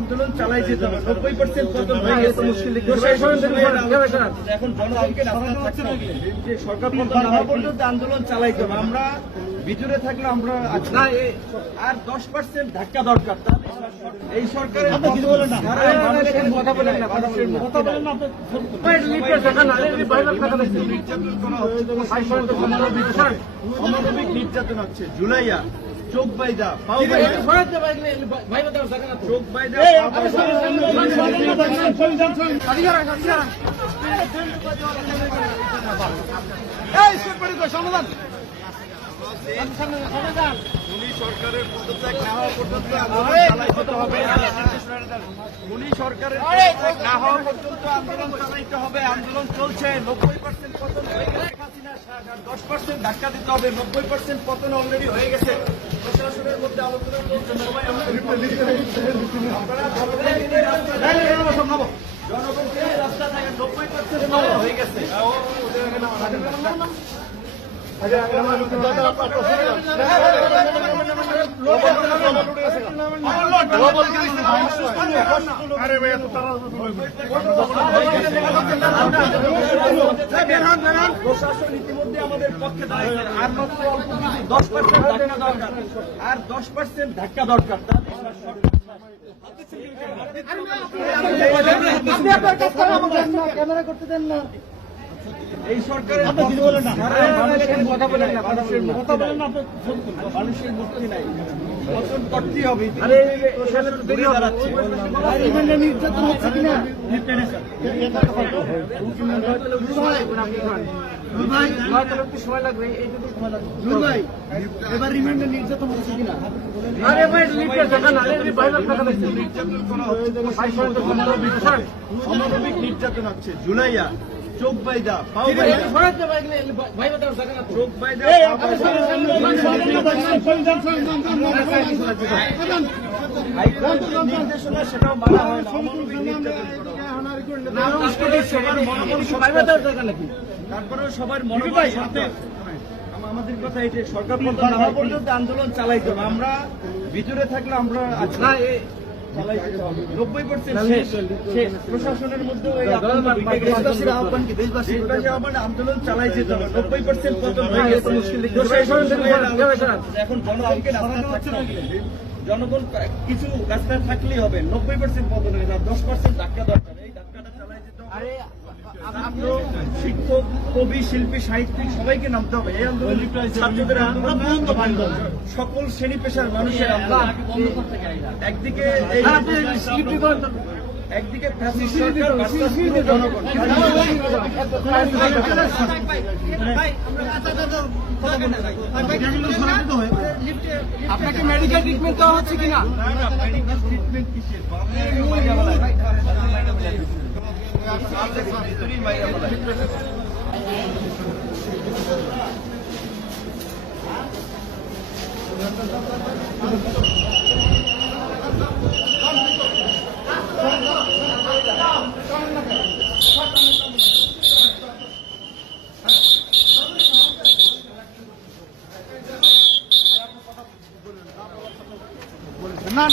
আন্দোলন চালাই যেতে হবে 90% পতন হয়ে গেছে মুশকিল এখন জনগণকে যে সরকার পতন না হওয়া পর্যন্ত আন্দোলন চালাইতে হবে। আমরা ভিতরে থাকলে আমরা আর 10% ধাক্কা দরকার। এই সরকারের কথা বলেন না, অমানবিক নির্যাতন হচ্ছে। জুলাইয়া চোখ বাইদা পাও চোখ বাইদা সমাধান সরকারের পদত্যাগ না হওয়া পর্যন্ত সরকারের না হওয়া পর্যন্ত আন্দোলন চালাইতে হবে। আন্দোলন চলছে। 90% পতন হয়ে গেছে, 10% ধাক্কা দিতে হবে। 90% পতন অলরেডি হয়ে গেছে। প্রশাসনের মধ্যে আলোচনা চলছে। সবাই জনগণকে রাস্তা থাকে 90% হয়ে গেছে। প্রশাসন ইতিমধ্যে আমাদের পক্ষে দাঁড়িয়েছে। আর মাত্র অল্প কিছু 10% ধাক্কা দরকার। আর 10% ধাক্কা দরকার। ক্যামেরা করতে দেন না। এই সরকারের কথা বলেন না, মানুষের মুক্তি নাই। পতন করতেই হবে। নির্যাতন হচ্ছে কিনা সময় লাগবে। এবার রিমান্ডে নির্যাতন হচ্ছে কিনা? অমানবিক নির্যাতন হচ্ছে। জুলাইয়া চোখ বাইদা পাও চোখ বাইদা নির্দেশনা সেটাও মানা হয় না। তারপরেও সবার মনোভাব আমাদের কথা এই যে সরকার পতন না হওয়া পর্যন্ত আন্দোলন চালাইতে হবে। আমরা ভিতরে থাকলে আমরা 90% শেষ। প্রশাসনের মধ্যে আন্দোলন চালাই যেতে হবে। 90% পতন হয়ে গেছে মুশকিল এখন জনগণকে রাস্তায় থাকতে হবে। জনগণ কিছু রাস্তায় থাকলেই হবে। 90% পতন হয়ে যাবে। 10% ধাক্কা দরকার। এই ধাক্কাটা চালাই যেতে হবে। শিক্ষক, কবি, শিল্পী, সাহিত্যিক সবাইকে নামতে হবে। এই আন্দোলন ছাত্রদের আন্দোলন, সকল শ্রেণী পেশার মানুষের আন্দোলন। একদিকে একদিকে ফ্যাসিস্ট সরকার, জনগণ। আপনাকে মেডিকেল ট্রিটমেন্ট দেওয়া হচ্ছে কিনা? মেডিকেল ট্রিটমেন্ট কিসের? না